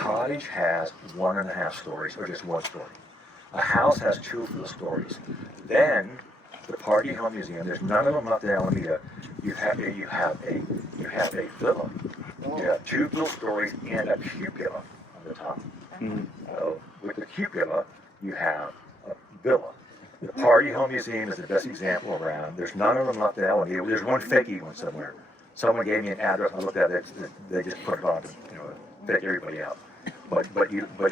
cottage has 1.5 stories or just 1 story. A house has 2 full stories. Then the Pardee Home Museum, there's none of them up in Alameda. You have a villa. You have 2 full stories and a cupola on the top. So with the cupola, you have a villa. The Pardee Home Museum is the best example around. There's none of them up in Alameda. There's one fakey one somewhere. Someone gave me an address. I looked at it. They just put it on to fake everybody out.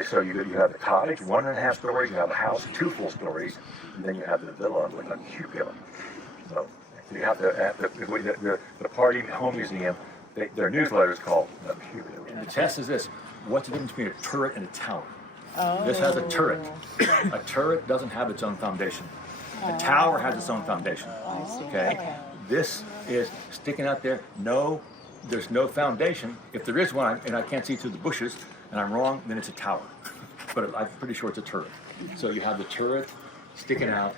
So you have the cottage, 1.5 stories. You have a house, 2 full stories, and then you have the villa with a cupola. So you have the Pardee Home Museum. Their newsletter is called the cupola. And the test is this: what's the difference between a turret and a tower? This has a turret. A turret doesn't have its own foundation. A tower has its own foundation. Okay? This is sticking out there. No, there's no foundation. If there is one, and I can't see through the bushes, and I'm wrong, then it's a tower. But I'm pretty sure it's a turret. So you have the turret sticking out,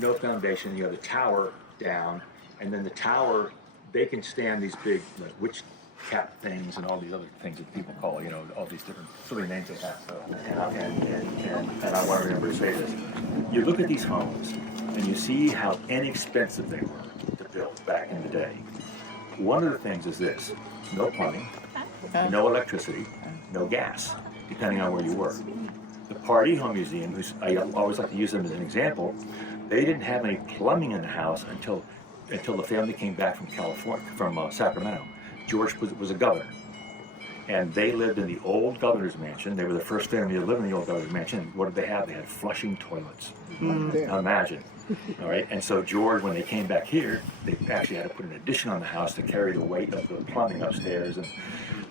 no foundation. You have the tower down, and then the tower, they can stand these big witch cap things and all these other things that people call, all these different silly names they have. And I want to remember to say this. You look at these homes and you see how inexpensive they were to build back in the day. One of the things is this: no plumbing, no electricity, no gas, depending on where you were. The Pardee Home Museum, I always like to use them as an example, they didn't have any plumbing in the house until the family came back from California, from Sacramento. George was a governor, and they lived in the old governor's mansion. They were the first family to live in the old governor's mansion. What did they have? They had flushing toilets. Imagine. All right, and so George, when they came back here, they actually had to put an addition on the house to carry the weight of the plumbing upstairs.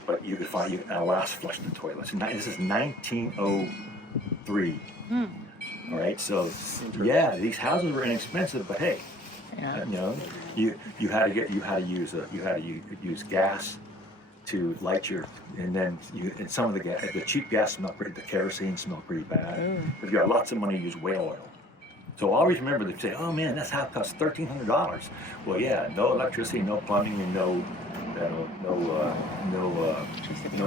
But you could find Alas flushed the toilets. And this is 1903. All right, so yeah, these houses were inexpensive, but hey. You had to use gas to light your, and some of the cheap gas smelled pretty, the kerosene smelled pretty bad. But if you got lots of money, use whale oil. So always remember they say, oh man, this house costs $1,300. Well, yeah, no electricity, no plumbing, and no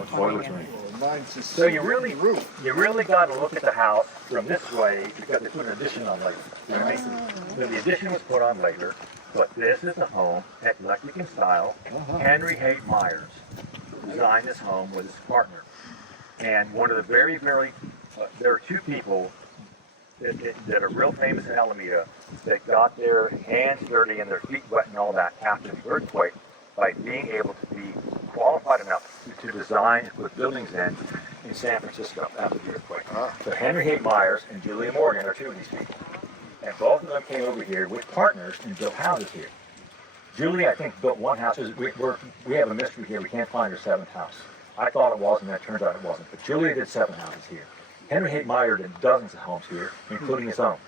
toilets or anything. So you really got to look at the house from this way because they put an addition on later. Right? So the addition was put on later, but this is the home, eclectic in style. Henry Haight Myers designed this home with his partner. And one of the very, there are 2 people that are real famous in Alameda that got their hands dirty and their feet wet and all that after the earthquake by being able to be qualified enough to design and put buildings in San Francisco after the earthquake. So Henry Haight Myers and Julia Morgan are 2 of these people. And both of them came over here with partners and built houses here. Julia, I think, built 1 house. We have a mystery here. We can't find her 7th house. I thought it was, and it turns out it wasn't. But Julia did 7 houses here. Henry Haight Myers did dozens of homes here, including his own.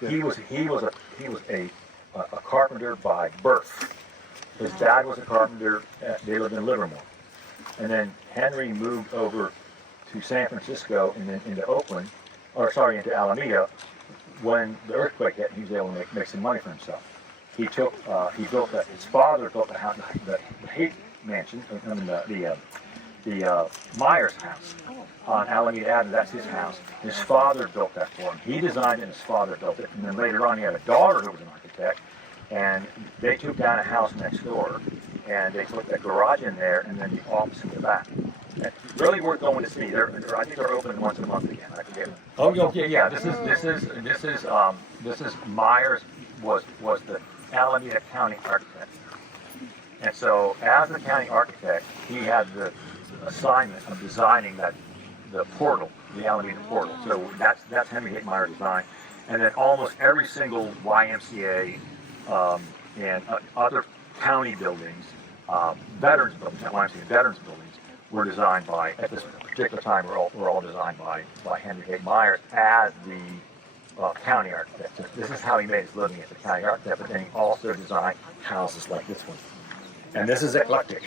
He was a carpenter by birth. His dad was a carpenter. They lived in Livermore. And then Henry moved over to San Francisco and then into into Alameda. When the earthquake hit, he was able to make some money for himself. His father built the house, the Haight Mansion, the Myers house on Alameda Avenue. That's his house. His father built that for him. He designed it and his father built it. And then later on, he had a daughter who was an architect. And they took down a house next door, and they put a garage in there, and then the office in the back. And really worth going to see. I think they're open once a month again. I forget. Oh, okay, yeah. This is Myers was the Alameda County architect, and so as the county architect, he had the assignment of designing the portal, the Alameda portal. So that's Henry Haight Myers' design, and then almost every single YMCA. And other county buildings, veterans buildings, were designed by, at this particular time, were all designed by Henry Haight Myers as the county architect. So this is how he made his living as a county architect, but then he also designed houses like this one. And this is eclectic.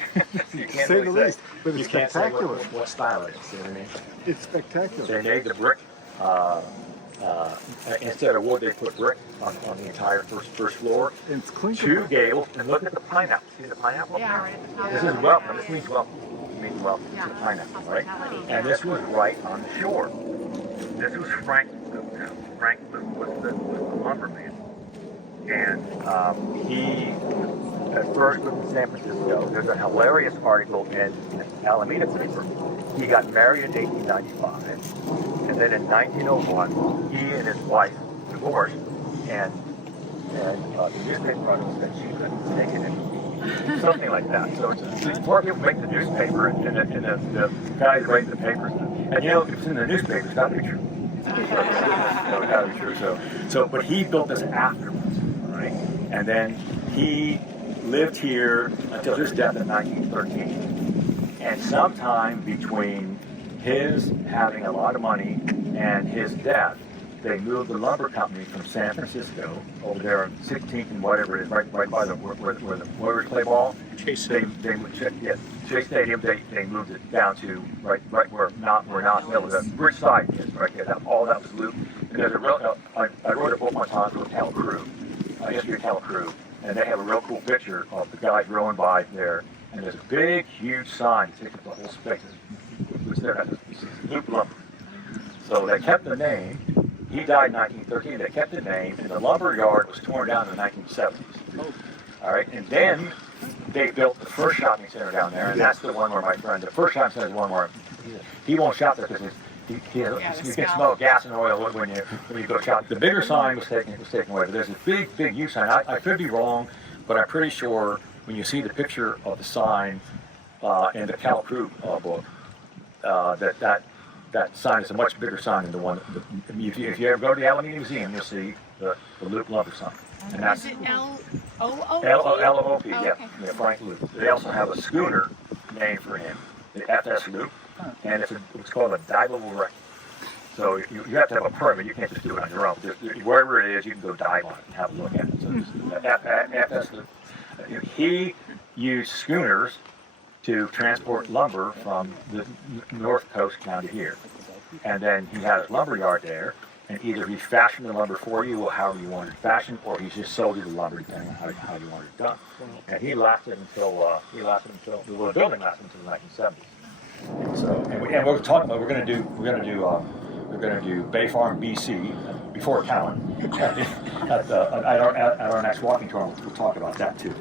You can't say the least, but it's spectacular. What style it is, see what I mean? It's spectacular. They made the brick. Instead of wood, they put brick on the entire first floor. It's clinker. 2 gables, and look at the pineapple. See the pineapple? Yeah, right. This is welcome. This means welcome. mean, well, Yeah. it's a pineapple, right? Hospitality. And this was right on the shore. This was Frank. Frank was the lumberman, and he at first lived in San Francisco. There's a hilarious article in the Alameda paper. He got married in 1895, and then in 1901, he and his wife divorced, and the newspaper article said she couldn't take it anymore. Something like that. So it's more people make the newspaper, and the guys write the papers. And you know, if it's in the newspaper, it's got to be true. So it's got to be true. But he built this afterwards, right? And then he lived here until his death in 1913. And sometime between his having a lot of money and his death, they moved the lumber company from San Francisco over there on 16th and whatever it is, right by the where the Warriors play ball. Chase Chase Stadium. They moved it down to right where the bridge side is right there. All that was looped. And there's a real. I wrote a book one time called Cattle Crew, History of Cattle Crew, and they have a real cool picture of the guys rowing by there. And there's a big, huge sign that takes up the whole space. Which there has loop lumber. So they kept the name. He died in 1913. They kept the name, and the lumber yard was torn down in the 1970s. All right, and then they built the first shopping center down there, and that's the one where my friend, the first shopping center is one where he won't shop there because you can smell gas and oil when you go shop. The bigger sign was taken away, but there's a big U sign. I could be wrong, but I'm pretty sure when you see the picture of the sign in the Cattle Crew book, that sign is a much bigger sign than the one. If you ever go to the Alameda Museum, you'll see the Loop lumber sign. And that's Is it L-O-O-P? L-O-P, Oh, yeah, okay. yeah, Frank Loop. They also have a schooner named for him, the FS Loop, and it's called a diveable wreck. So you have to have a permit. You can't just do it on your own. Wherever it is, you can go dive on it and have a look at it. So FS Loop. He used schooners to transport lumber from the north coast down to here. And then he had his lumber yard there, and either he fashioned the lumber for you or however you wanted it fashioned, or he just sold you the lumber depending on how you wanted it done. And he lasted until the building lasted until the 1970s. So, and we're talking about we're going to do Bay Farm, BC, before Cowan at our next walking tour. We'll talk about that too.